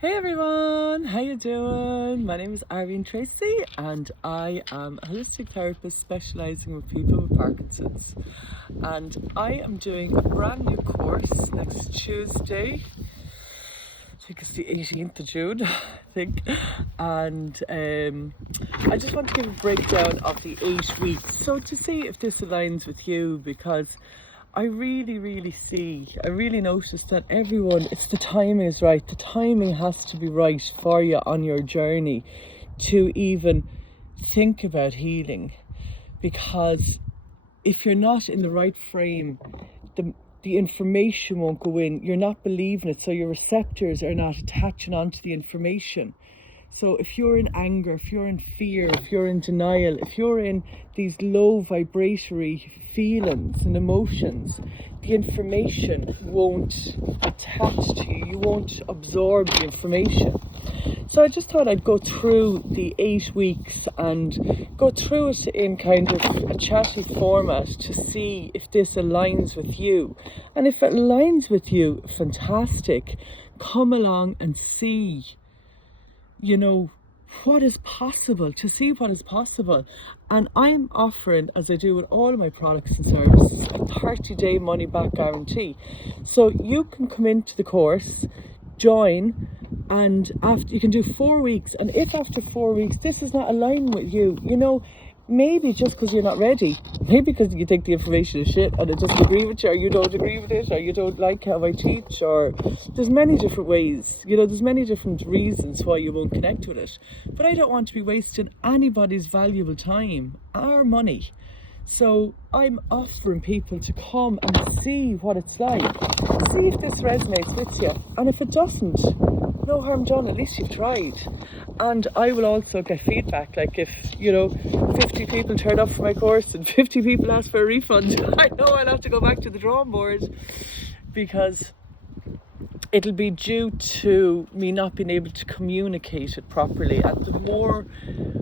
Hey everyone, how you doing? My name is Irene Tracy and I am a holistic therapist specialising with people with Parkinson's. And I am doing a brand new course next Tuesday. I think it's the 18th of June, I think. And I just want to give a breakdown of the 8 weeks. So to see if this aligns with you, because I really notice that everyone, it's the timing is right. The timing has to be right for you on your journey to even think about healing. Because if you're not in the right frame, the information won't go in. You're not believing it, so your receptors are not attaching onto the information. So if you're in anger, if you're in fear, if you're in denial, if you're in these low vibratory feelings and emotions, the information won't attach to you. You won't absorb the information. So I just thought I'd go through the 8 weeks and go through it in kind of a chatty format to see if this aligns with you. And if it aligns with you, fantastic. Come along and see, what is possible, to see what is possible. And I'm offering, as I do with all of my products and services, a 30-day money back guarantee. So you can come into the course, join, and after you can do 4 weeks. And if after 4 weeks this is not aligned with you, maybe just because you're not ready, maybe because you think the information is shit and it doesn't agree with you, or you don't agree with it, or you don't like how I teach, or there's many different ways, there's many different reasons why you won't connect with it. But I don't want to be wasting anybody's valuable time, our money. So I'm offering people to come and see what it's like, see if this resonates with you, and if it doesn't, no harm done, at least you've tried. And I will also get feedback, like if 50 people turn up for my course and 50 people ask for a refund, I know I'll have to go back to the drawing board, because it'll be due to me not being able to communicate it properly. And the more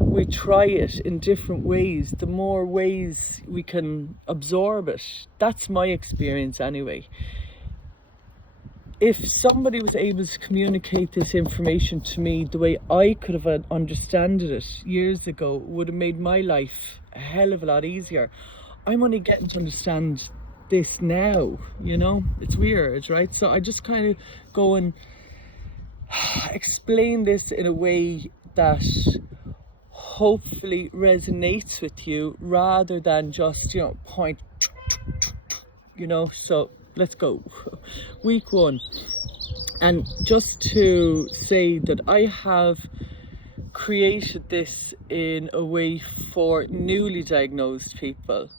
we try it in different ways, the more ways we can absorb it. That's my experience anyway. If somebody was able to communicate this information to me the way I could have understood it years ago, it would have made my life a hell of a lot easier. I'm only getting to understand this now, it's weird, right? So I just kind of go and explain this in a way that hopefully resonates with you, rather than just point, so let's go. Week 1. And just to say that I have created this in a way for newly diagnosed people,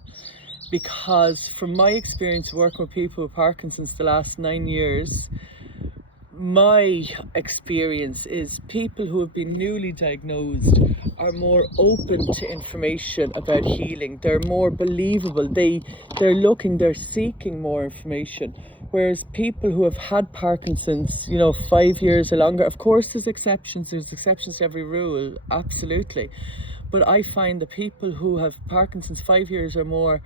because from my experience working with people with Parkinson's the last 9 years, my experience is people who have been newly diagnosed are more open to information about healing. They're more believable. They're seeking more information. Whereas people who have had Parkinson's, 5 years or longer, of course there's exceptions to every rule, absolutely. But I find that people who have Parkinson's 5 years or more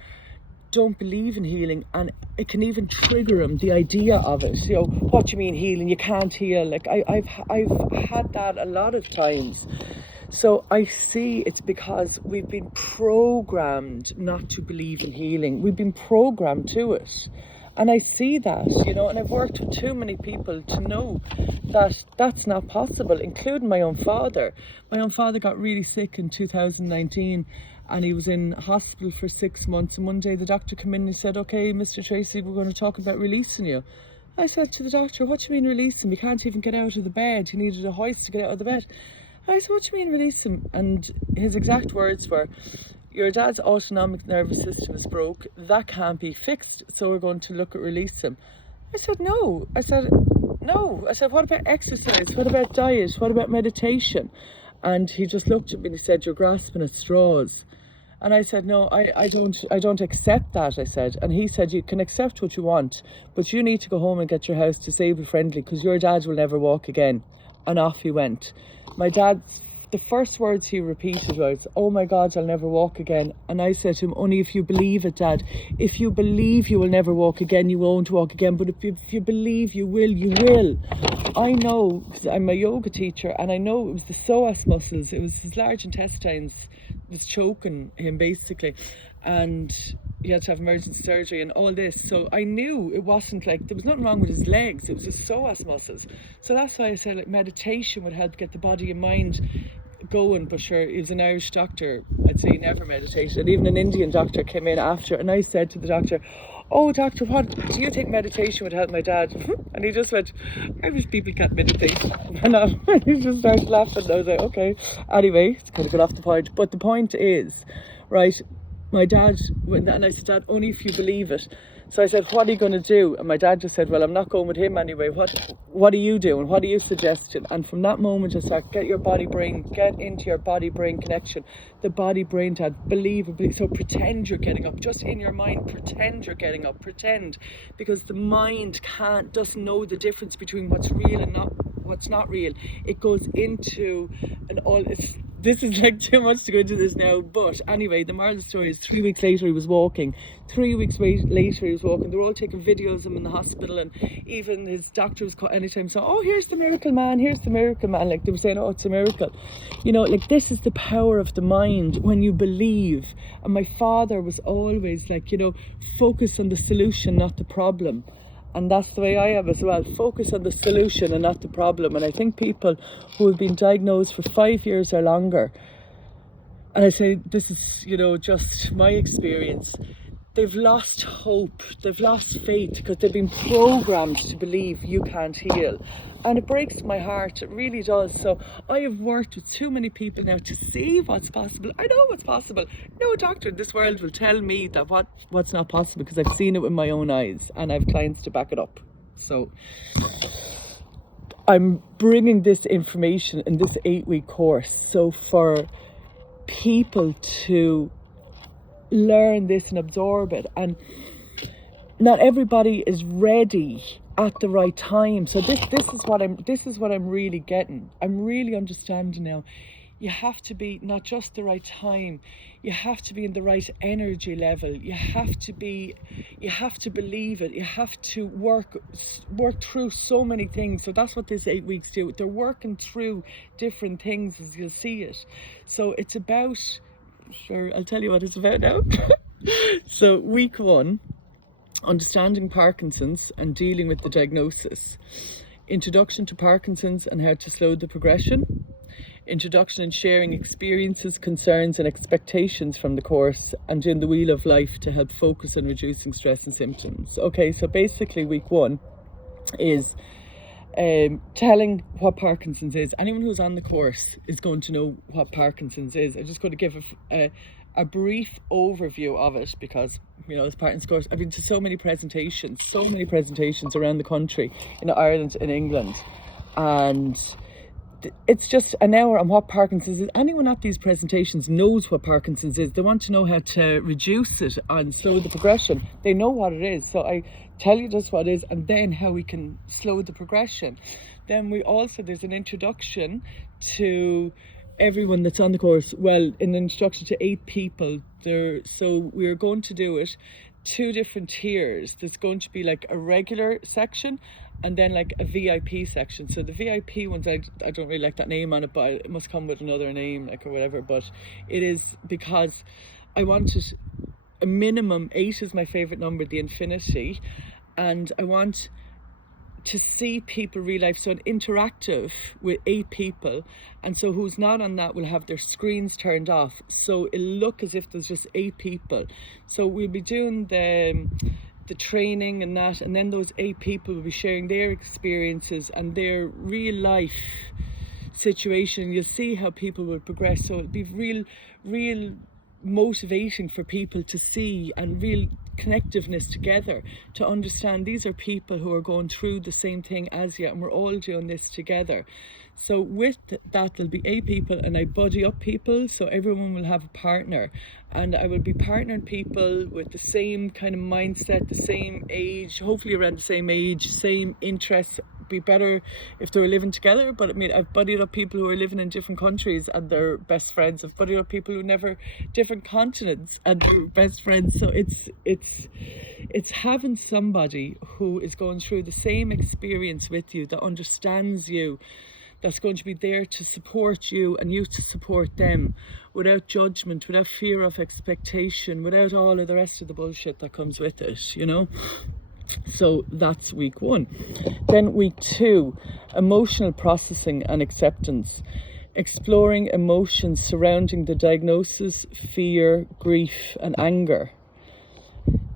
don't believe in healing, and it can even trigger them, the idea of it. What do you mean healing? You can't heal. Like I've had that a lot of times. So I see it's because we've been programmed not to believe in healing. We've been programmed to it. And I see that, and I've worked with too many people to know that that's not possible, including my own father. My own father got really sick in 2019 and he was in hospital for 6 months. And one day the doctor came in and he said, "Okay, Mr. Tracy, we're going to talk about releasing you." I said to the doctor, "What do you mean release him? He can't even get out of the bed. He needed a hoist to get out of the bed." I said, "What do you mean release him?" And his exact words were, "Your dad's autonomic nervous system is broke. That can't be fixed. So we're going to look at release him." I said, "No." I said, "What about exercise? What about diet? What about meditation?" And he just looked at me and he said, "You're grasping at straws." And I said, "No, I don't accept that," I said. And he said, "You can accept what you want, but you need to go home and get your house disabled friendly, because your dad will never walk again." And off he went. My dad's the first words he repeated was, "Oh my God, I'll never walk again." And I said to him, "Only if you believe it, Dad. If you believe you will never walk again, you won't walk again. But if you believe you will, you will." I know, because I'm a yoga teacher, and I know it was the psoas muscles, it was his large intestines was choking him basically, and he had to have emergency surgery and all this. So I knew it wasn't like, there was nothing wrong with his legs, it was his psoas muscles. So that's why I said like meditation would help get the body and mind going. But sure, he was an Irish doctor, I'd say he never meditated. And even an Indian doctor came in after, and I said to the doctor, "Oh doctor, what do you think meditation would help my dad?" And he just went, "I wish people can't meditate." And he just started laughing. I was like, okay. Anyway, it's kind of got off the point, but the point is, right, my dad went, and I said, "Dad, only if you believe it." So I said, "What are you going to do?" And my dad just said, "Well, I'm not going with him anyway. What are you doing? What are you suggesting?" And from that moment, I started, get your body-brain, get into your body-brain connection. The body-brain, Dad, believe. So pretend you're getting up. Just in your mind, pretend you're getting up. Pretend. Because the mind doesn't know the difference between what's real and what's not real. It goes into this is like too much to go into this now, but anyway, the moral of the story is 3 weeks later he was walking. 3 weeks later he was walking. They were all taking videos of him in the hospital, and even his doctor was anytime saying, "Oh, here's the miracle man, here's the miracle man." Like they were saying, "Oh, it's a miracle." You know, like this is the power of the mind when you believe. And my father was always like, you know, focus on the solution, not the problem. And that's the way I am as well. Focus on the solution and not the problem. And I think people who have been diagnosed for 5 years or longer, and I say this is, you know, just my experience, they've lost hope, they've lost faith, because they've been programmed to believe you can't heal. And it breaks my heart, it really does. So I have worked with too many people now to see what's possible. I know what's possible. No doctor in this world will tell me that what's not possible, because I've seen it with my own eyes and I have clients to back it up. So I'm bringing this information in this 8-week course, so for people to learn this and absorb it. And not everybody is ready at the right time. So this is what I'm really getting. I'm really understanding now. You have to be not just the right time, you have to be in the right energy level. You have to believe it. You have to work through so many things. So that's what this 8 weeks do. They're working through different things, as you'll see it. So it's about, sure, I'll tell you what it's about now. So week 1, understanding Parkinson's and dealing with the diagnosis. Introduction to Parkinson's and how to slow the progression. Introduction and sharing experiences, concerns and expectations from the course, and doing the wheel of life to help focus on reducing stress and symptoms. Okay, so basically week 1 is telling what Parkinson's is. Anyone who's on the course is going to know what Parkinson's is. I'm just going to give a brief overview of it, because, you know, as Parkinson's course, I've been to so many presentations around the country, in Ireland, in England, and it's just an hour on what Parkinson's is. Anyone at these presentations knows what Parkinson's is. They want to know how to reduce it and slow the progression. They know what it is. So I tell you just what it is, and then how we can slow the progression. Then there's an introduction to everyone that's on the course. Well, an introduction to 8 people there. So we're going to do it 2 different tiers. There's going to be like a regular section and then like a VIP section. So the VIP ones, I don't really like that name on it, but it must come with another name, like, or whatever. But it is because I wanted a minimum 8 is my favorite number, the infinity, and I want to see people real life. So an interactive with 8 people, and so who's not on that will have their screens turned off, so it'll look as if there's just 8 people. So we'll be doing the training and that, and then those 8 people will be sharing their experiences and their real life situation. You'll see how people will progress. So it'll be real motivating for people to see, and real connectiveness together, to understand these are people who are going through the same thing as you, and we're all doing this together. So with that, there'll be 8 people, and I buddy up people, so everyone will have a partner, and I will be partnering people with the same kind of mindset, the same age, hopefully around the same age, same interests, be better if they were living together, but I mean, I've buddied up people who are living in different countries and they're best friends. I've buddied up people who never, different continents, and they're best friends. So it's having somebody who is going through the same experience with you, that understands you, that's going to be there to support you and you to support them, without judgment, without fear of expectation, without all of the rest of the bullshit that comes with it, you know. So that's week 1. Then week 2, emotional processing and acceptance. Exploring emotions surrounding the diagnosis, fear, grief and anger.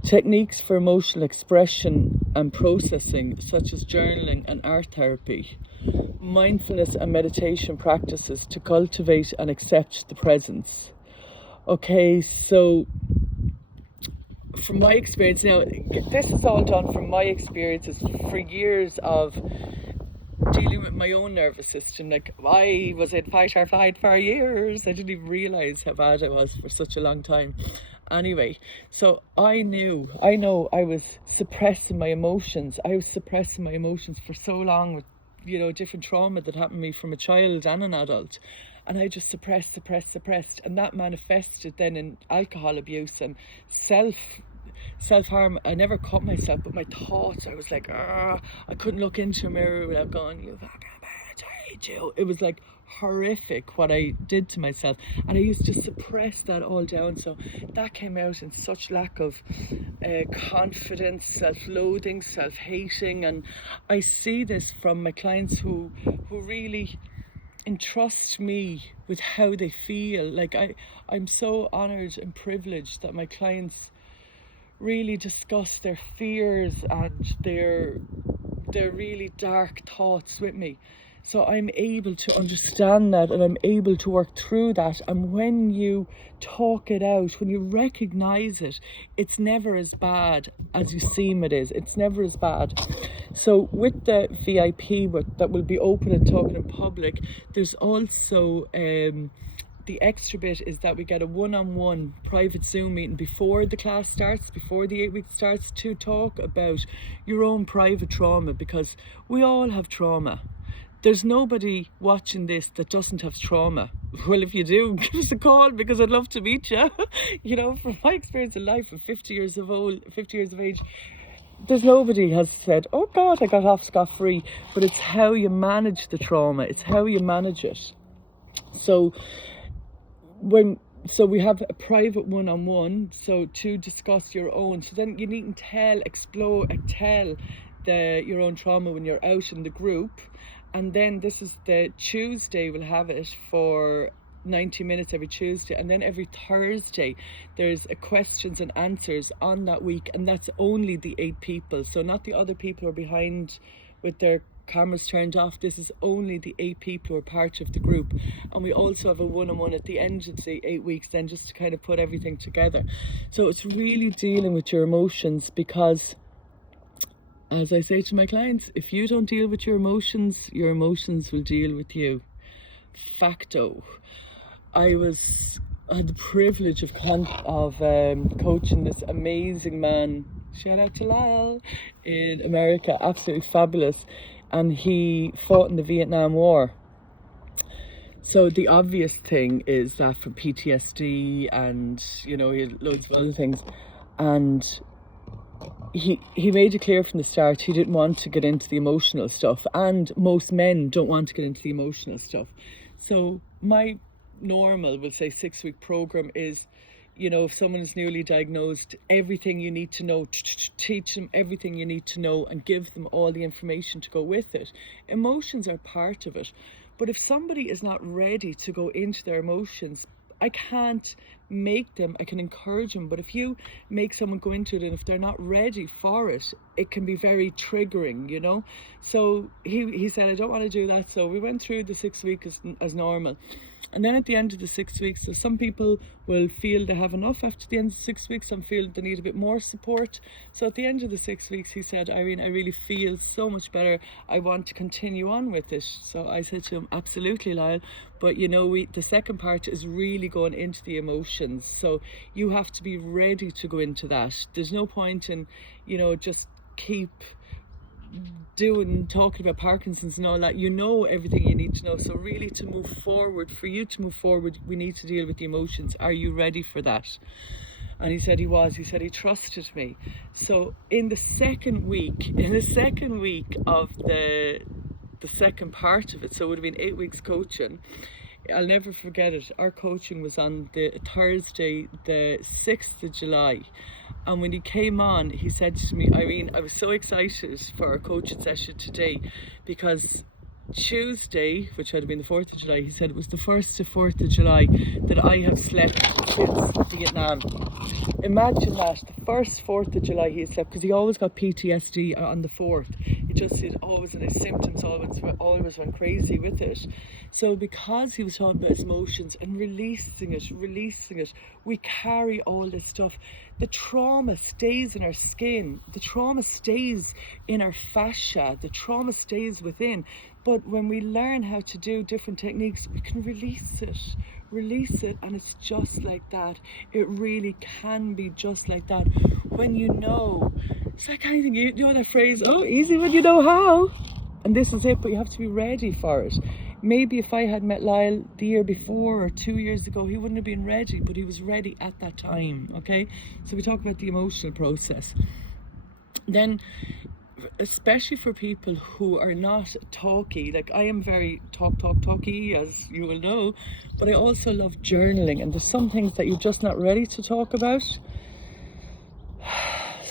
Techniques for emotional expression and processing, such as journaling and art therapy. Mindfulness and meditation practices to cultivate and accept the presence. Okay, so from my experience, now this is all done from my experiences for years of dealing with my own nervous system. Like, I was in fight or flight for years. I didn't even realise how bad I was for such a long time. Anyway, so I know I was suppressing my emotions. I was suppressing my emotions for so long with, you know, different trauma that happened to me from a child and an adult. And I just suppressed. And that manifested then in alcohol abuse and self-harm. I never cut myself, but my thoughts, I was like, I couldn't look into a mirror without going, you fucking bitch, I hate you. It was like horrific what I did to myself, and I used to suppress that all down. So that came out in such lack of confidence, self-loathing, self-hating. And I see this from my clients who really entrust me with how they feel. Like, I'm so honoured and privileged that my clients really discuss their fears and their really dark thoughts with me. So I'm able to understand that, and I'm able to work through that. And when you talk it out, when you recognise it, it's never as bad as you seem it is. It's never as bad. So with the VIP that will be open and talking in public, there's also the extra bit is that we get a one-on-one private Zoom meeting before the class starts, before the 8 weeks starts, to talk about your own private trauma, because we all have trauma. There's nobody watching this that doesn't have trauma. Well, if you do, give us a call, because I'd love to meet you. You know, from my experience in life of 50 years of age, there's nobody has said, oh God, I got off scot-free. But it's how you manage the trauma. It's how you manage it. So we have a private one-on-one, so to discuss your own. So then you needn't tell your own trauma when you're out in the group. And then this is the Tuesday, we'll have it for 90 minutes every Tuesday, and then every Thursday there's a questions and answers on that week, and that's only the 8 people, so not the other people who are behind with their cameras turned off. This is only the 8 people who are part of the group. And we also have a one-on-one at the end of the 8 weeks then, just to kind of put everything together. So it's really dealing with your emotions, because as I say to my clients, if you don't deal with your emotions will deal with you. Facto. I had the privilege of coaching this amazing man, shout out to Lyle, in America, absolutely fabulous, and he fought in the Vietnam War. So the obvious thing is that for PTSD, and you know, he had loads of other things, and he made it clear from the start he didn't want to get into the emotional stuff, and most men don't want to get into the emotional stuff. So my normal, we'll say 6-week program is, you know, if someone is newly diagnosed, everything you need to know, teach them everything you need to know and give them all the information to go with it. Emotions are part of it, but if somebody is not ready to go into their emotions, I can't make them. I can encourage them, but if you make someone go into it and if they're not ready for it, it can be very triggering, you know. So he said, I don't want to do that. So we went through the 6 weeks as normal. And then at the end of the 6 weeks, so some people will feel they have enough after the end of 6 weeks, some feel they need a bit more support. So at the end of the 6 weeks, he said, Irene, I really feel so much better. I want to continue on with it. So I said to him, absolutely, Lyle. But you know, the second part is really going into the emotions. So you have to be ready to go into that. There's no point in, you know, just keep talking about Parkinson's and all that, you know everything you need to know. So really, to move forward, for you to move forward, we need to deal with the emotions. Are you ready for that? And he said he was. He said he trusted me. So in the second week of the second part of it, so it would have been 8 weeks coaching, I'll never forget it. Our coaching was on the Thursday, the 6th of July. And when he came on, he said to me, Irene, I was so excited for our coaching session today, because Tuesday, which had been the 4th of July, he said it was the 1st to 4th of July that I have slept since Vietnam. Imagine that, the first 4th of July he had slept, because he always got PTSD on the 4th. It just did always, and his symptoms always went crazy with it. So because he was talking about his emotions and releasing it, we carry all this stuff. The trauma stays in our skin, the trauma stays in our fascia, the trauma stays within. But when we learn how to do different techniques, we can release it, and it's just like that. It really can be just like that. When you know, it's like anything, you know that phrase, oh, easy when you know how. And this is it, but you have to be ready for it. Maybe if I had met Lyle the year before or 2 years ago, he wouldn't have been ready, but he was ready at that time, okay? So we talk about the emotional process. Then, especially for people who are not talky, like I am very talky, as you will know, but I also love journaling, and there's some things that you're just not ready to talk about.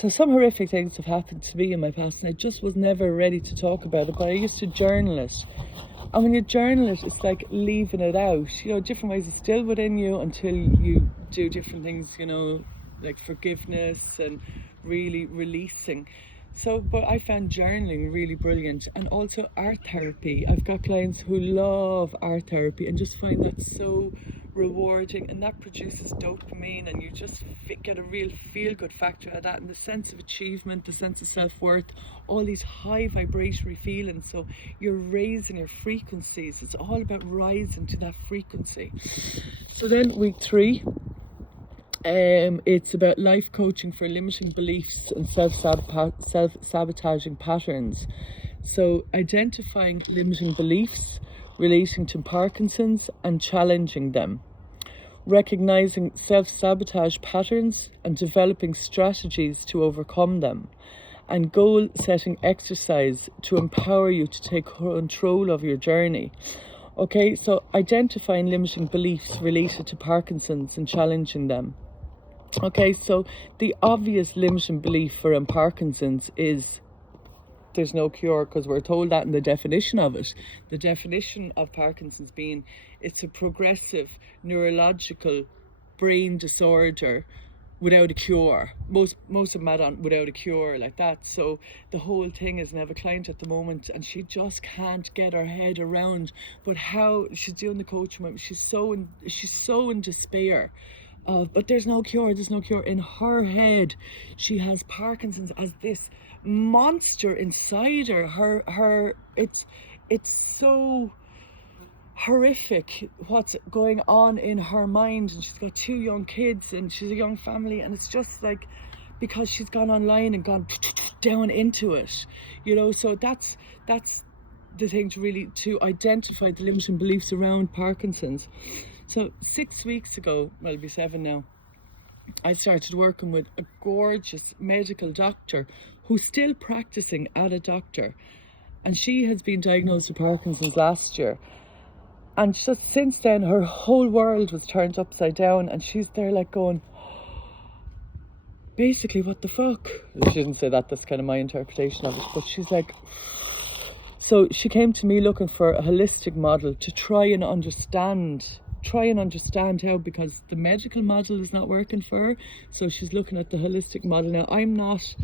So some horrific things have happened to me in my past, and I just was never ready to talk about it, but I used to journal it. And when you journal it, it's like leaving it out, you know, different ways. It's still within you until you do different things, you know, like forgiveness and really releasing. So, but I found journaling really brilliant, and also art therapy. I've got clients who love art therapy and just find that so rewarding, and that produces dopamine, and you just get a real feel-good factor out of that, and the sense of achievement, the sense of self-worth, all these high vibratory feelings. So you're raising your frequencies. It's all about rising to that frequency. So then week 3, it's about life coaching for limiting beliefs and self-sabotaging patterns. So identifying limiting beliefs relating to Parkinson's and challenging them, recognizing self-sabotage patterns and developing strategies to overcome them, and goal setting exercise to empower you to take control of your journey. Okay, so identifying limiting beliefs related to Parkinson's and challenging them. Okay, so the obvious limiting belief for Parkinson's is there's no cure, because we're told that in the definition of it. The definition of Parkinson's being it's a progressive neurological brain disorder without a cure. Most of them are on without a cure like that. So the whole thing is, I have a client at the moment and she just can't get her head around, but how she's doing the coaching, she's so in despair. But there's no cure. In her head, she has Parkinson's as this monster inside her. It's so horrific what's going on in her mind, and she's got 2 young kids and she's a young family, and it's just like, because she's gone online and gone down into it, you know. So that's the thing, to identify the limiting beliefs around Parkinson's. So 6 weeks ago, well, it'll be 7 now, I started working with a gorgeous medical doctor who's still practicing as a doctor, and she has been diagnosed with Parkinson's last year. And just since then, her whole world was turned upside down, and she's there like going, basically, what the fuck? She didn't say that, that's kind of my interpretation of it, but she's like, so she came to me looking for a holistic model to try and understand how, because the medical model is not working for her. So she's looking at the holistic model. Now, I'm not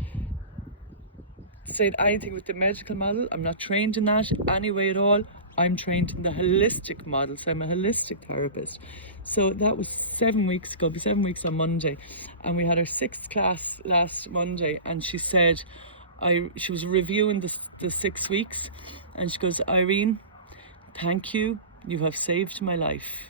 saying anything with the medical model. I'm not trained in that anyway at all. I'm trained in the holistic model, so I'm a holistic therapist. So that was 7 weeks ago, 7 weeks on Monday, and we had our 6th class last Monday, and she said, she was reviewing the 6 weeks, and she goes, Irene, thank you, you have saved my life.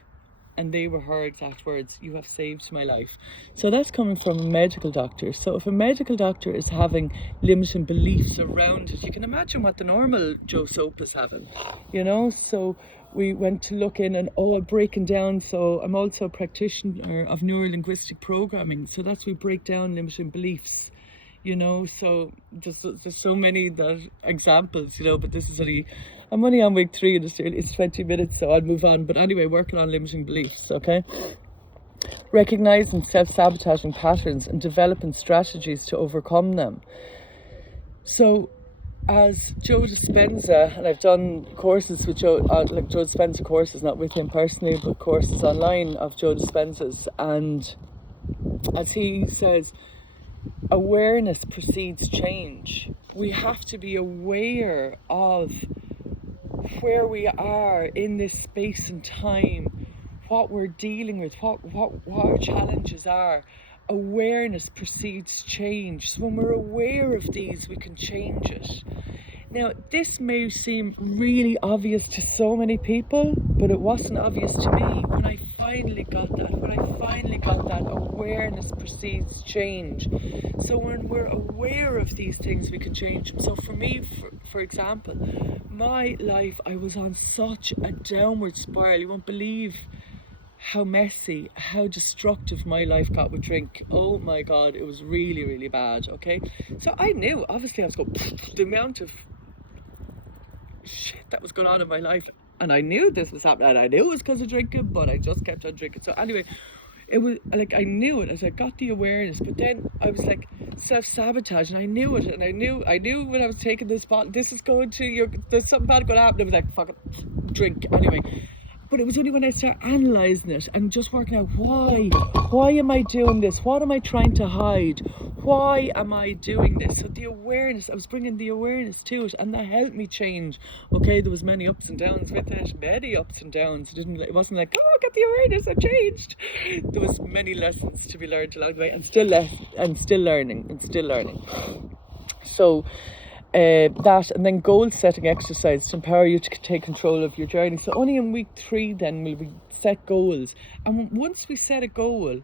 And they were her exact words, "You have saved my life." So that's coming from a medical doctor. So if a medical doctor is having limiting beliefs around it, you can imagine what the normal Joe Soap is having, you know? So we went to look in and all breaking down. So I'm also a practitioner of neuro-linguistic programming. So that's we break down limiting beliefs, you know. So there's so many examples, you know, but this is I'm only on week 3 and it's 20 minutes, so I'll move on. But anyway, working on limiting beliefs, okay? Recognizing self-sabotaging patterns and developing strategies to overcome them. So as Joe Dispenza, and I've done courses with Joe, like Joe Dispenza courses, not with him personally, but courses online of Joe Dispenza's, and as he says, awareness precedes change. We have to be aware of where we are in this space and time, what we're dealing with, what our challenges are. Awareness precedes change. So when we're aware of these, we can change it. Now, this may seem really obvious to so many people, but it wasn't obvious to me when I finally got that awareness precedes change. So when we're aware of these things, we can change them. So for me, for example, my life, I was on such a downward spiral. You won't believe how messy, how destructive my life got with drink. Oh my God, it was really, really bad, okay? So I knew, obviously I was going, the amount of shit that was going on in my life, and I knew this was happening, and I knew it was because of drinking, but I just kept on drinking. So anyway, it was like, I knew it as I got the awareness, but then I was like self-sabotage, and I knew it, and I knew when I was taking this bottle, this is going to, there's something bad going to happen. I was like, fuck it, drink anyway. But it was only when I started analysing it and just working out why am I doing this? What am I trying to hide? Why am I doing this? So the awareness, I was bringing the awareness to it, and that helped me change. Okay, there was many ups and downs with it, many ups and downs. It wasn't like, oh, I got the awareness, I changed. There was many lessons to be learned along the way, and still learning. So that, and then goal setting exercise to empower you to take control of your journey. So only in week 3 then will we set goals, and once we set a goal,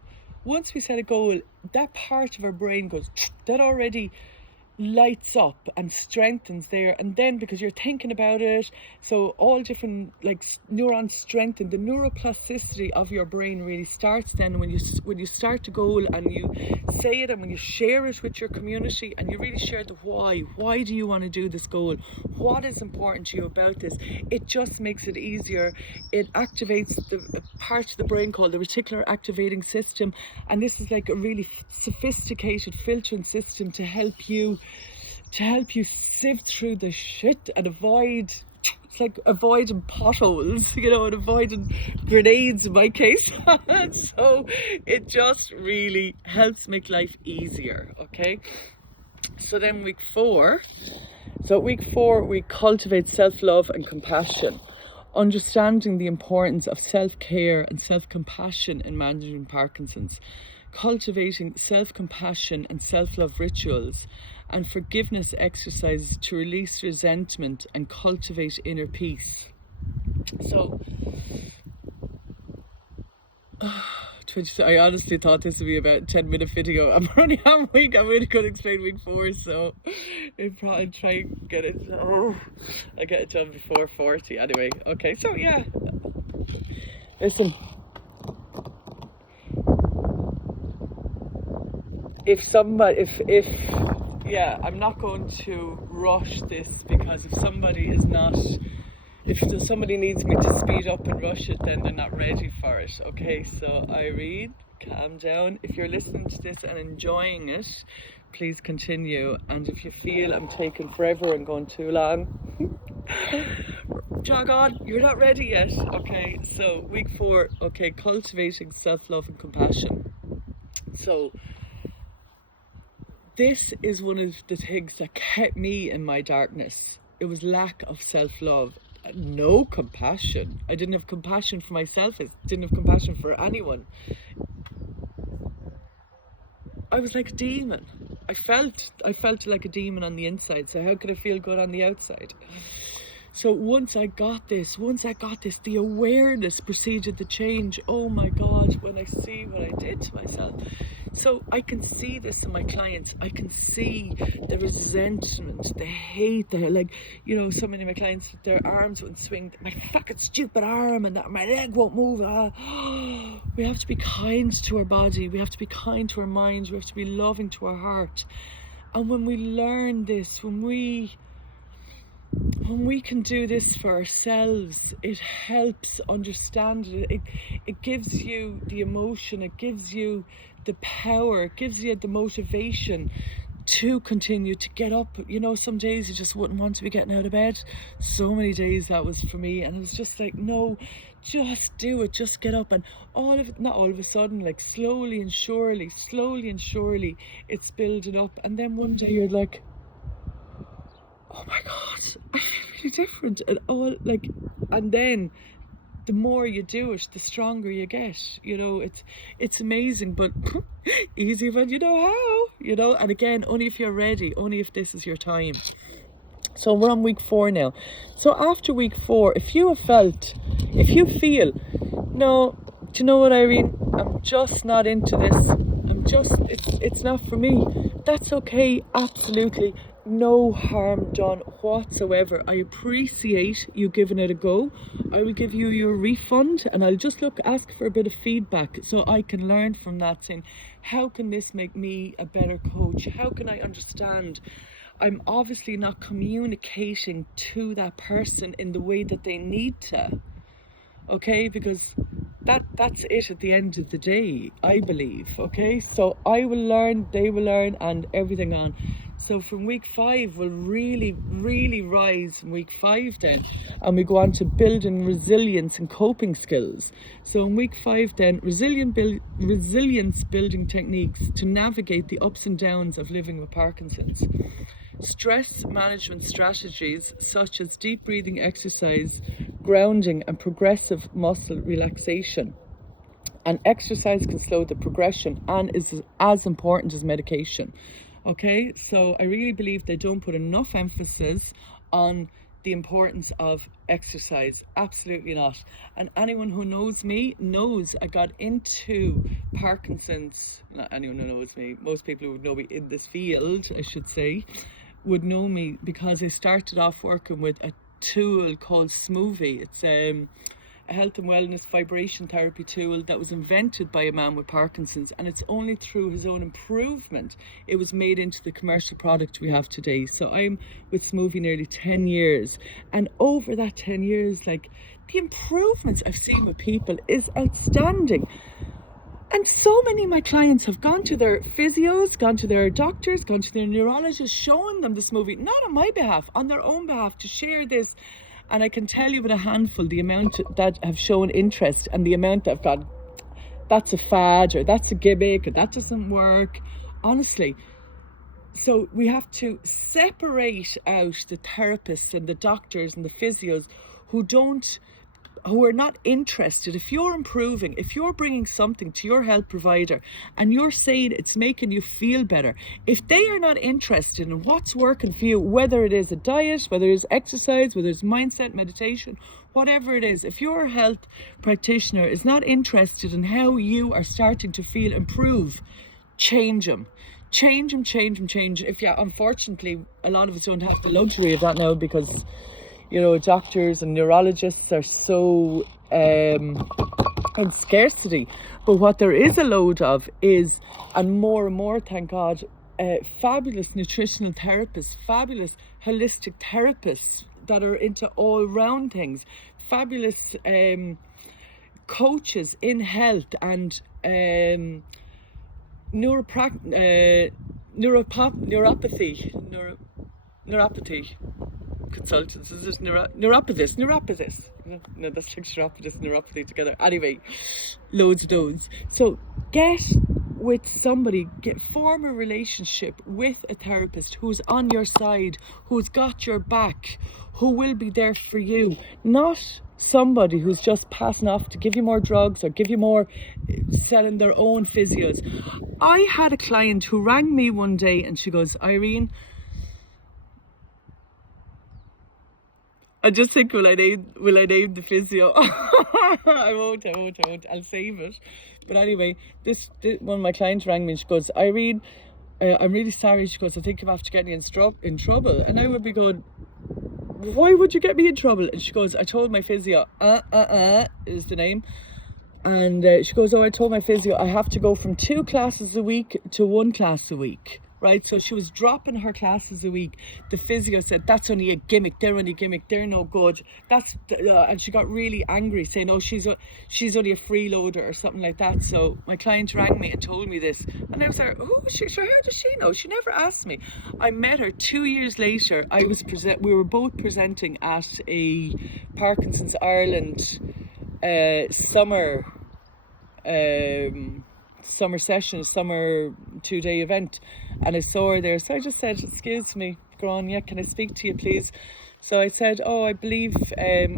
that part of our brain goes, that already lights up and strengthens there. And then because you're thinking about it, so all different like neurons strengthen, the neuroplasticity of your brain really starts then when you start a goal and you say it, and when you share it with your community and you really share the why do you want to do this goal, what is important to you about this, it just makes it easier. It activates the part of the brain called the reticular activating system, and this is like a really sophisticated filtering system to help you sift through the shit and avoid, it's like avoiding potholes, you know, and avoiding grenades in my case. So it just really helps make life easier, okay? So then week 4, we cultivate self-love and compassion, understanding the importance of self-care and self-compassion in managing Parkinson's, cultivating self-compassion and self-love rituals, and forgiveness exercises to release resentment and cultivate inner peace. So, I honestly thought this would be about a 10-minute video. I'm only on week, I'm really going to explain week 4, so I'll probably try and get it, I'll get it done before 40 anyway. Okay, so yeah, listen. I'm not going to rush this, because if somebody needs me to speed up and rush it, then they're not ready for it. Okay, so Irene, calm down. If you're listening to this and enjoying it, please continue. And if you feel I'm taking forever and going too long, jog on, you're not ready yet. Okay, so week 4, okay, cultivating self-love and compassion. So this is one of the things that kept me in my darkness. It was lack of self-love, no compassion. I didn't have compassion for myself. I didn't have compassion for anyone. I was like a demon. I felt like a demon on the inside. So how could I feel good on the outside? So once I got this, the awareness preceded the change. Oh my God, when I see what I did to myself. So I can see this in my clients. I can see the resentment, the hate, like, you know, so many of my clients, their arms wouldn't swing. My fucking stupid arm, and my leg won't move. We have to be kind to our body. We have to be kind to our minds. We have to be loving to our heart. And when we learn this, when we can do this for ourselves, it helps understand it. It gives you the emotion, it gives you the power, it gives you the motivation to continue to get up. You know, some days you just wouldn't want to be getting out of bed. So many days that was for me, and it was just like, no, just do it, just get up. And all of it, not all of a sudden, like slowly and surely, it's building up. And then one day you're like, oh my God, I feel really different. And then the more you do it, the stronger you get. You know, it's amazing, but easy when you know how, you know. And again, only if you're ready, only if this is your time. So we're on week 4 now. So after week 4, if you feel, no, do you know what, Irene? I'm just not into this. It's not for me. That's okay, absolutely. No harm done whatsoever. I appreciate you giving it a go. I will give you your refund, and I'll just ask for a bit of feedback so I can learn from that, saying, how can this make me a better coach? How can I understand? I'm obviously not communicating to that person in the way that they need to. Okay, because that's it at the end of the day, I believe. Okay, so I will learn, they will learn, and everything on. So from week 5, we'll really rise from week 5 then, and we go on to building resilience and coping skills. So in week 5 then, resilience building techniques to navigate the ups and downs of living with Parkinson's. Stress management strategies such as deep breathing exercise, grounding, and progressive muscle relaxation. And exercise can slow the progression and is as important as medication. Okay, so I really believe they don't put enough emphasis on the importance of exercise. Absolutely not. And anyone who knows me knows I got into Parkinson's. Not anyone who knows me, most people who would know me in this field, I should say, would know me because I started off working with a tool called Smoothie. It's a health and wellness vibration therapy tool that was invented by a man with Parkinson's, and it's only through his own improvement it was made into the commercial product we have today. So I'm with Smoothie nearly 10 years, and over that 10 years, like, the improvements I've seen with people is outstanding. And so many of my clients have gone to their physios, gone to their doctors, gone to their neurologists, showing them this movie, not on my behalf, on their own behalf, to share this. And I can tell you with a handful the amount that have shown interest and the amount that have gone, that's a fad, or that's a gimmick, or that doesn't work. Honestly. So we have to separate out the therapists and the doctors and the physios who are not interested. If you're improving, if you're bringing something to your health provider and you're saying it's making you feel better, if they are not interested in what's working for you, whether it is a diet, whether it's exercise, whether it's mindset, meditation, whatever it is, if your health practitioner is not interested in how you are starting to feel improve, change them. Change them. If unfortunately, a lot of us don't have the luxury of that now because, you know, doctors and neurologists are so in scarcity. But what there is a load of is, and more, thank God, fabulous nutritional therapists, fabulous holistic therapists that are into all round things, fabulous coaches in health and neuropathy consultants. Is this neuropathists? No, that's like neuropathy together. Anyway, loads of those. So get with somebody, form a relationship with a therapist who's on your side, who's got your back, who will be there for you, not somebody who's just passing off to give you more drugs or give you more, selling their own physios. I had a client who rang me one day and she goes, Irene, I just think, will I name the physio? I won't. I'll save it. But anyway, this one of my clients rang me and she goes, Irene, I'm really sorry. She goes, I think I'm after getting in trouble. And I would be going, why would you get me in trouble? And she goes, I told my physio, is the name. And she goes, oh, I told my physio I have to go from 2 classes a week to 1 class a week. Right, so she was dropping her classes a week. The physio said, that's only a gimmick, they're only a gimmick, they're no good. And she got really angry, saying, oh, she's only a freeloader or something like that. So my client rang me and told me this. And I was like, oh, sure, how does she know? She never asked me. I met her 2 years later. We were both presenting at a Parkinson's Ireland summer session, summer 2-day event, and I saw her there. So I just said, excuse me, Grania, can I speak to you please? So I said, oh, I believe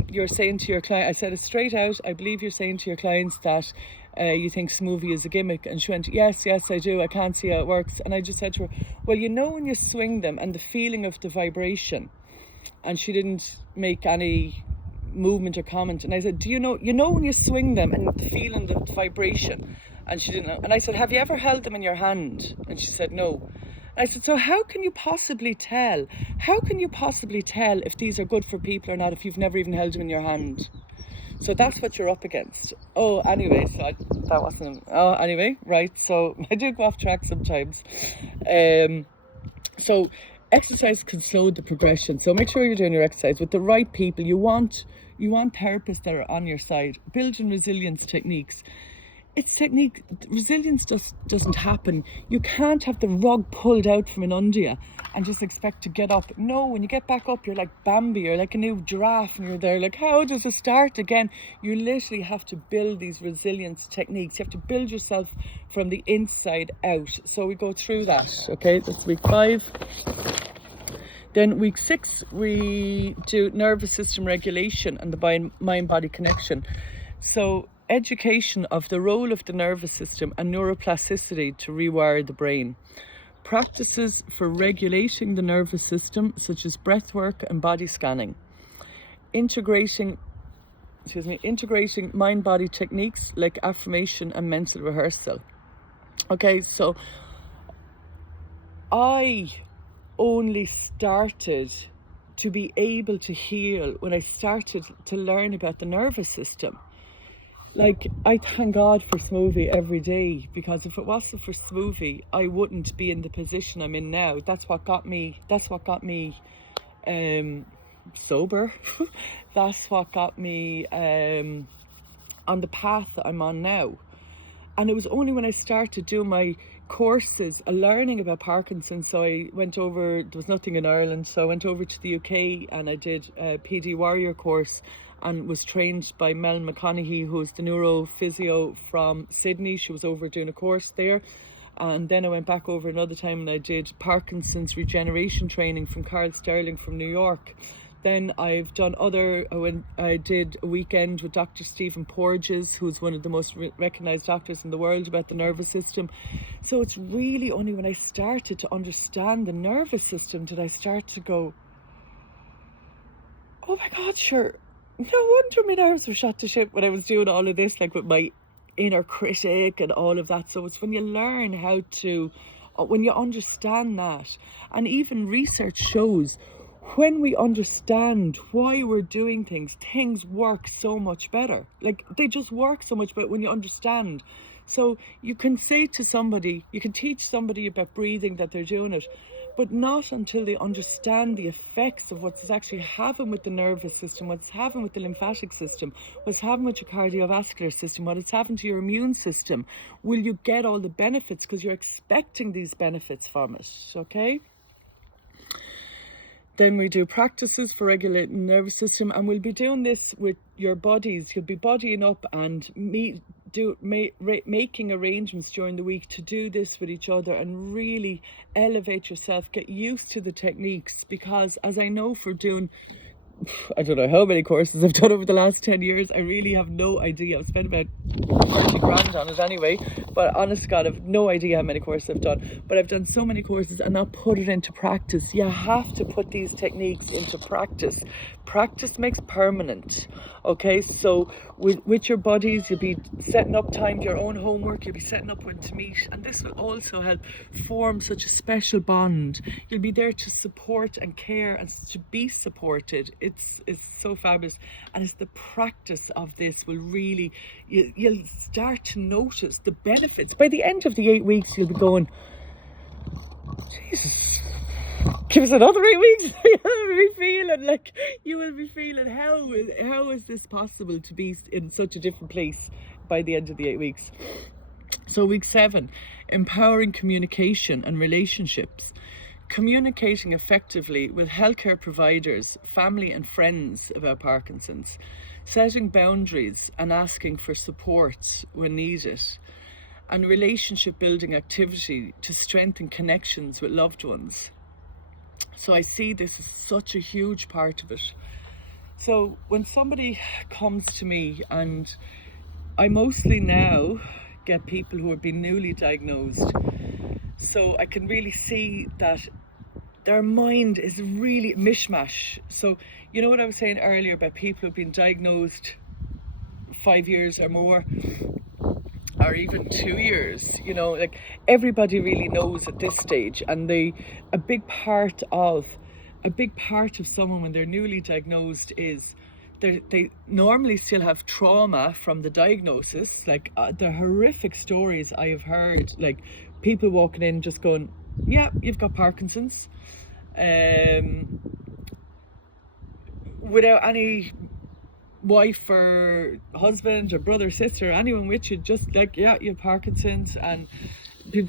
you're saying to your client, I said it straight out, I believe you're saying to your clients that you think smoothie is a gimmick. And she went, yes I do, I can't see how it works. And I just said to her, well, you know when you swing them and the feeling of the vibration. And she didn't make any movement or comment. And I said, do you know when you swing them and feeling the vibration? And she didn't know. And I said, have you ever held them in your hand? And she said, no. And I said, so how can you possibly tell? How can you possibly tell if these are good for people or not if you've never even held them in your hand? So that's what you're up against. Oh, anyway, so that wasn't... Oh, anyway, right. So I do go off track sometimes. So exercise can slow the progression. So make sure you're doing your exercise with the right people. You want therapists that are on your side. Building resilience techniques. It's technique. Resilience doesn't happen. You can't have the rug pulled out from an under you and just expect to get up. No, when you get back up, you're like Bambi, you're like a new giraffe, and you're there like, how does it start again? You literally have to build these resilience techniques. You have to build yourself from the inside out. So we go through that. Okay, that's week 5. Then week 6, we do nervous system regulation and the mind-body connection. So education of the role of the nervous system and neuroplasticity to rewire the brain. Practices for regulating the nervous system, such as breath work and body scanning. Integrating mind-body techniques like affirmation and mental rehearsal. Okay, so I only started to be able to heal when I started to learn about the nervous system. Like, I thank God for Smoothie every day, because if it wasn't for Smoothie, I wouldn't be in the position I'm in now. That's what got me sober. That's what got me on the path that I'm on now. And it was only when I started doing my courses, learning about Parkinson. So I went over, there was nothing in Ireland, so I went over to the UK and I did a PD Warrior course and was trained by Mel McConaughey, who's the neuro physio from Sydney. She was over doing a course there. And then I went back over another time and I did Parkinson's regeneration training from Carl Sterling from New York. Then I've done I did a weekend with Dr. Stephen Porges, who's one of the most recognised doctors in the world about the nervous system. So it's really only when I started to understand the nervous system did I start to go, oh my God, sure, no wonder my nerves were shot to shit when I was doing all of this, like with my inner critic and all of that. So it's when you learn how to, when you understand that, and even research shows when we understand why we're doing things work so much better. Like, they just work so much better when you understand. So you can say to somebody, you can teach somebody about breathing that they're doing it, but not until they understand the effects of what's actually happening with the nervous system, what's happening with the lymphatic system, what's happening with your cardiovascular system, what is happening to your immune system, will you get all the benefits, because you're expecting these benefits from it, okay? Then we do practices for regulating the nervous system, and we'll be doing this with your bodies. You'll be bodying up and making arrangements during the week to do this with each other and really elevate yourself, get used to the techniques, because as I know for doing I don't know how many courses I've done over the last 10 years. I really have no idea. I've spent about 30 grand on it anyway, but honest to God, I've no idea how many courses I've done. But I've done so many courses and now put it into practice. You have to put these techniques into practice. Practice makes permanent. Okay, so with your buddies, you'll be setting up time for your own homework, you'll be setting up when to meet, and this will also help form such a special bond. You'll be there to support and care and to be supported. It's so fabulous, and it's the practice of this will really, you'll start to notice the benefits. By the end of the 8 weeks, you'll be going, Jesus, give us another 8 weeks. You will be feeling how is this possible to be in such a different place by the end of the 8 weeks. So week 7, empowering communication and relationships. Communicating effectively with healthcare providers, family and friends about Parkinson's. Setting boundaries and asking for support when needed. And relationship building activity to strengthen connections with loved ones. So I see this as such a huge part of it. So when somebody comes to me, and I mostly now get people who have been newly diagnosed, so I can really see that their mind is really mishmash. So you know what I was saying earlier about people who've been diagnosed 5 years or more, or even 2 years, you know, like everybody really knows at this stage. And a big part of someone when they're newly diagnosed is they normally still have trauma from the diagnosis. Like the horrific stories I have heard, like people walking in just going, yeah, you've got Parkinson's, without any wife or husband or brother, sister, anyone with you, just like, yeah, you have Parkinson's. And the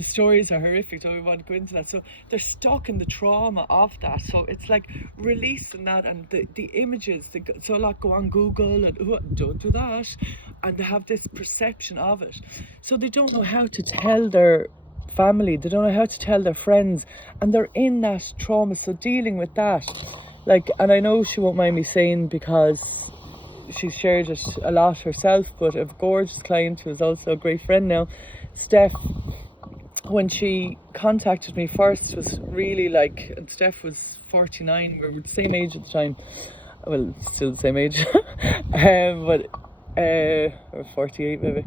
stories are horrific, so we want to go into that. So they're stuck in the trauma of that, so it's like releasing that. And the images, so a lot go on Google and don't do that, and they have this perception of it, so they don't know how to tell their family, they don't know how to tell their friends, and they're in that trauma. So dealing with that, like, and I know she won't mind me saying because she's shared it a lot herself, but a gorgeous client who is also a great friend now, Steph, when she contacted me first, was really like, and Steph was 49, we were the same age at the time, well, still the same age, but or 48 maybe,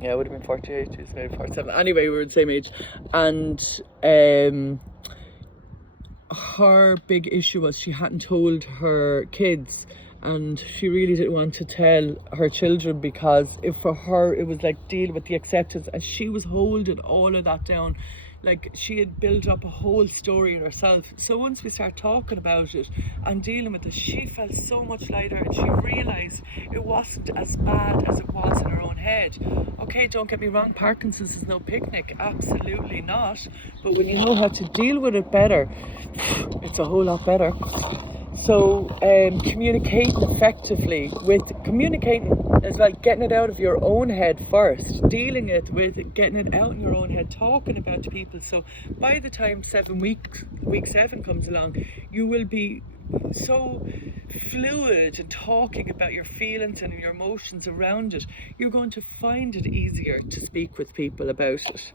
yeah, it would have been 48, she's maybe 47, anyway, we were the same age. And her big issue was she hadn't told her kids, and she really didn't want to tell her children, because for her it was like deal with the acceptance, and she was holding all of that down. Like she had built up a whole story in herself. So once we start talking about it and dealing with it, she felt so much lighter, and she realised it wasn't as bad as it was in her own head. Okay, don't get me wrong, Parkinson's is no picnic, absolutely not. But when you know how to deal with it better, it's a whole lot better. So communicating effectively, with communicating as well, getting it out of your own head first, dealing it with getting it out in your own head, talking about to people. So by the time week 7 comes along, you will be so fluid and talking about your feelings and your emotions around it. You're going to find it easier to speak with people about it.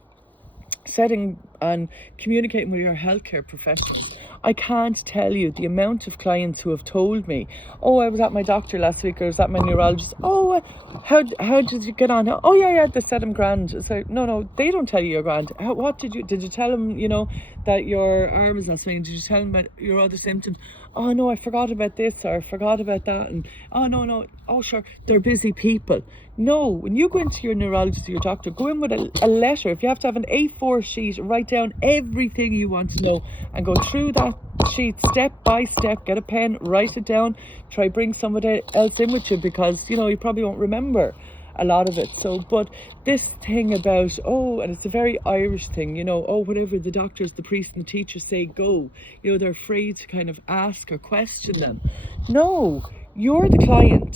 Setting and communicating with your healthcare professionals. I can't tell you the amount of clients who have told me, oh, I was at my doctor last week, or I was at my neurologist. Oh, how did you get on? Oh yeah, they said I'm grand. It's like, no, they don't tell you you're grand. What did you tell them, you know, that your arm is not swinging? Did you tell them about your other symptoms? Oh no, I forgot about this, or I forgot about that. And oh no, oh sure, they're busy people. No, when you go into your neurologist or your doctor, go in with a letter. If you have to have an A4 sheet, write down everything you want to know and go through that sheet step by step. Get a pen, write it down. Try bring somebody else in with you, because you know you probably won't remember a lot of it. So, but this thing about, and it's a very Irish thing, you know, whatever the doctors, the priests and the teachers say, go, you know, they're afraid to kind of ask or question them. No, you're the client.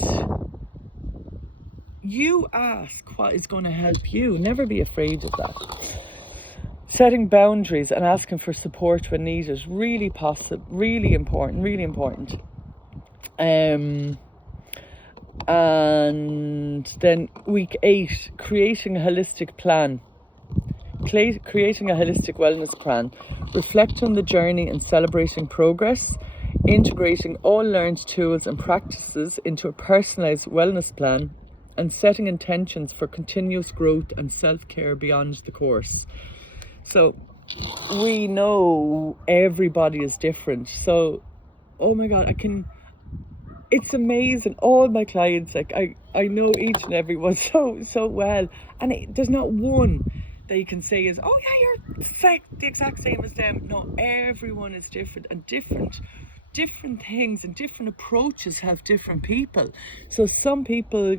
You ask what is going to help you. Never be afraid of that. Setting boundaries and asking for support when needed, really important. And then week 8, creating a holistic plan. Creating a holistic wellness plan, reflect on the journey and celebrating progress, integrating all learned tools and practices into a personalised wellness plan, and setting intentions for continuous growth and self-care beyond the course. So we know everybody is different. So, oh my God, it's amazing. All my clients, like I know each and every one so well, and there's not one that you can say is, oh yeah, you're the exact same as them. No, everyone is different, and different things and different approaches have different people. So some people,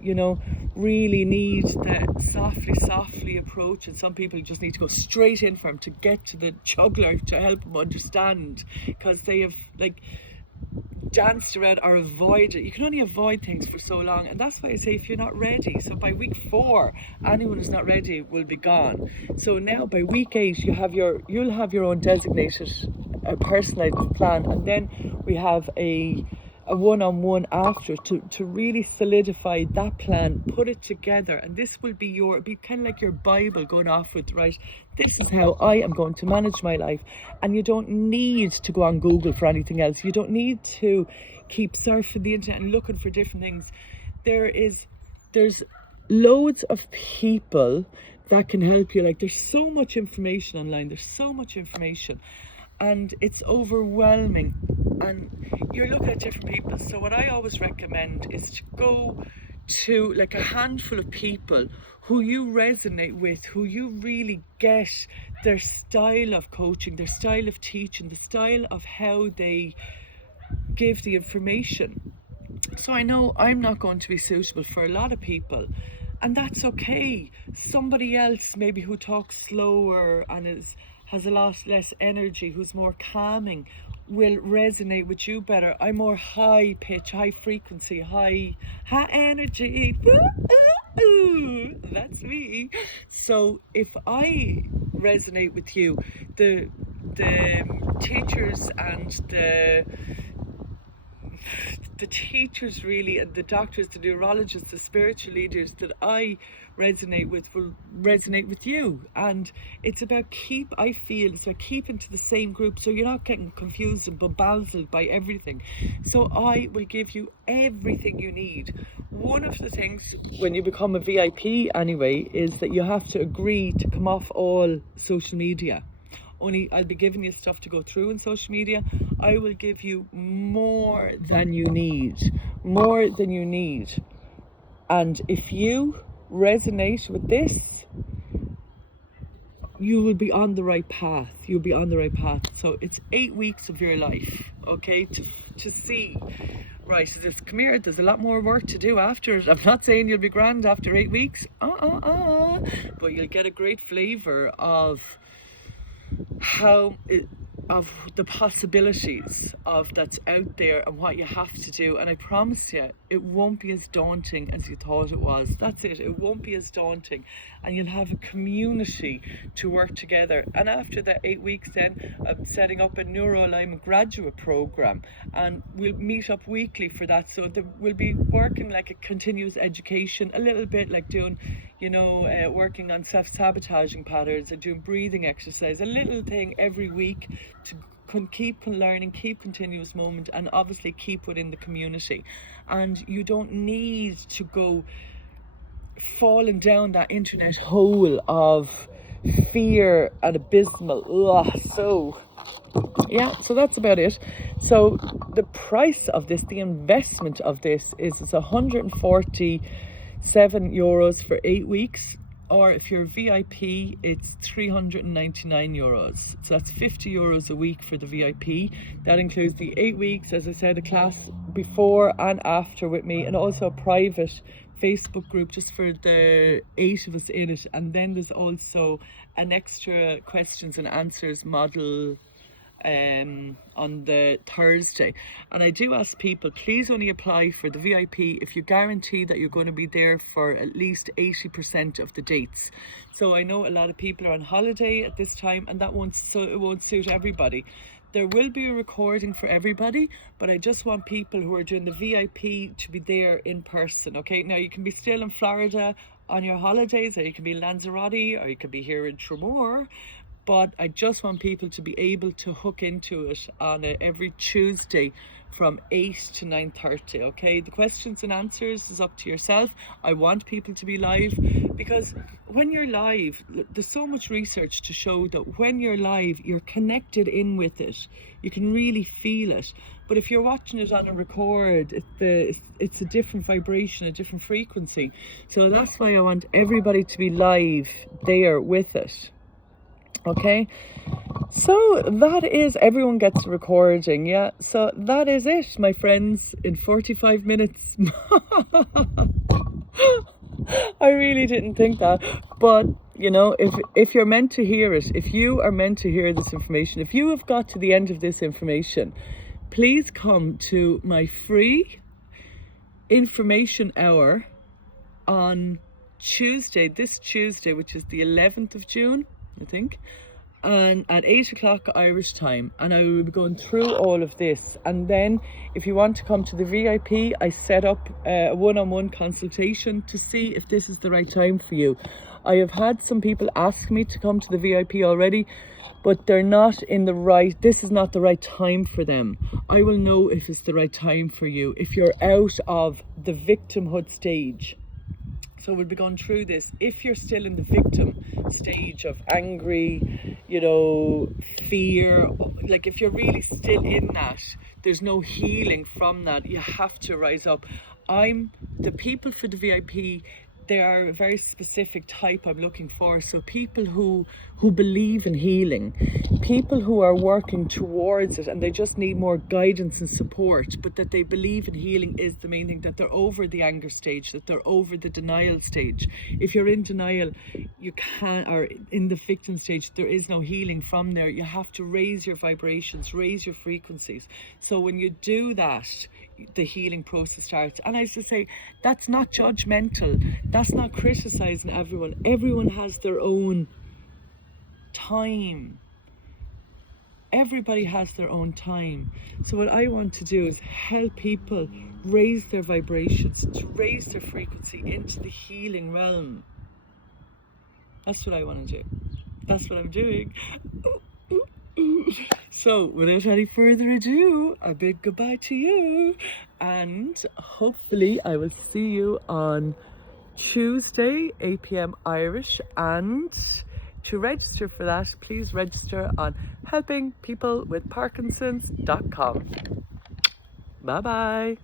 really need the softly approach, and some people just need to go straight in for them to get to the jugular to help them understand, because they have danced around or avoided. You can only avoid things for so long, and that's why I say if you're not ready, so by week 4, anyone who's not ready will be gone. So now by week 8, you'll have your own designated personalized plan, and then we have a one-on-one after to really solidify that plan, put it together, and this will be kind of like your Bible going off with, right, this is how I am going to manage my life. And you don't need to go on Google for anything else. You don't need to keep surfing the internet and looking for different things. There's loads of people that can help you. There's so much information online, there's so much information, and it's overwhelming, and you're looking at different people. So what I always recommend is to go to a handful of people who you resonate with, who you really get their style of coaching, their style of teaching, the style of how they give the information. So I know I'm not going to be suitable for a lot of people, and that's okay. Somebody else maybe who talks slower and has a lot less energy, who's more calming, will resonate with you better. I'm more high pitch, high frequency, high energy. That's me. So if I resonate with you, the teachers and the teachers really, and the doctors, the neurologists, the spiritual leaders that I resonate with will resonate with you. And it's about keeping to the same group, so you're not getting confused and bamboozled by everything. So I will give you everything you need. One of the things when you become a VIP anyway is that you have to agree to come off all social media. Only I'll be giving you stuff to go through in social media. I will give you more than you need. And if you resonate with this, you will be on the right path. So it's 8 weeks of your life, okay, to see, right, come here, there's a lot more work to do after it. I'm not saying you'll be grand after 8 weeks, but you'll get a great flavour of of the possibilities of that's out there and what you have to do. And I promise you, it won't be as daunting as you thought it was. That's it won't be as daunting, and you'll have a community to work together. And after that 8 weeks, then I'm setting up a Neuro Alignment graduate program, and we'll meet up weekly for that. So we'll be working like a continuous education, a little bit like doing working on self-sabotaging patterns and doing breathing exercise, a little thing every week to keep learning, keep continuous moment, and obviously keep within the community. And you don't need to go falling down that internet hole of fear and abysmal. So that's about it. So the price of this, the investment of this is €147 for 8 weeks, or if you're VIP, it's €399. So that's €50 a week for the VIP. That includes the 8 weeks, as I said, a class before and after with me, and also a private Facebook group just for the 8 of us in it. And then there's also an extra questions and answers model on the Thursday. And I do ask people, please only apply for the VIP if you guarantee that you're going to be there for at least 80% of the dates. So I know a lot of people are on holiday at this time, and it won't suit everybody. There will be a recording for everybody, but I just want people who are doing the VIP to be there in person, okay? Now, you can be still in Florida on your holidays, or you can be in Lanzarote, or you can be here in Tremor, but I just want people to be able to hook into it on every Tuesday from 8 to 9:30, okay? The questions and answers is up to yourself. I want people to be live, because when you're live, there's so much research to show that when you're live, you're connected in with it. You can really feel it. But if you're watching it on a record, it's a different vibration, a different frequency. So that's why I want everybody to be live there with it. Okay, so that is, everyone gets a recording, yeah? So that is it, my friends, in 45 minutes. I really didn't think that, but you know, if you're meant to hear it, if you are meant to hear this information, if you have got to the end of this information, please come to my free information hour on Tuesday, this Tuesday, which is the 11th of June, I think, and at 8 o'clock Irish time, and I will be going through all of this. And then if you want to come to the VIP, I set up a one-on-one consultation to see if this is the right time for you. I have had some people ask me to come to the VIP already, but they're not in the right, this is not the right time for them. I will know if it's the right time for you if you're out of the victimhood stage. So we'll be going through this. If you're still in the victim stage of angry, you know, fear, like if you're really still in that, there's no healing from that. You have to rise up. The people for the VIP, they are a very specific type I'm looking for. So people who believe in healing, people who are working towards it, and they just need more guidance and support, but that they believe in healing is the main thing, that they're over the anger stage, that they're over the denial stage. If you're in denial, you can't, or in the victim stage, there is no healing from there. You have to raise your vibrations, raise your frequencies. So when you do that, the healing process starts. And I used to say, that's not judgmental, that's not criticizing everyone. Everyone has their own time. Everybody has their own time. So what I want to do is help people raise their vibrations, to raise their frequency into the healing realm. That's what I want to do. That's what I'm doing. So without any further ado, a big goodbye to you, and hopefully I will see you on Tuesday, 8 p.m. Irish. And to register for that, please register on helpingpeoplewithparkinsons.com. Bye bye.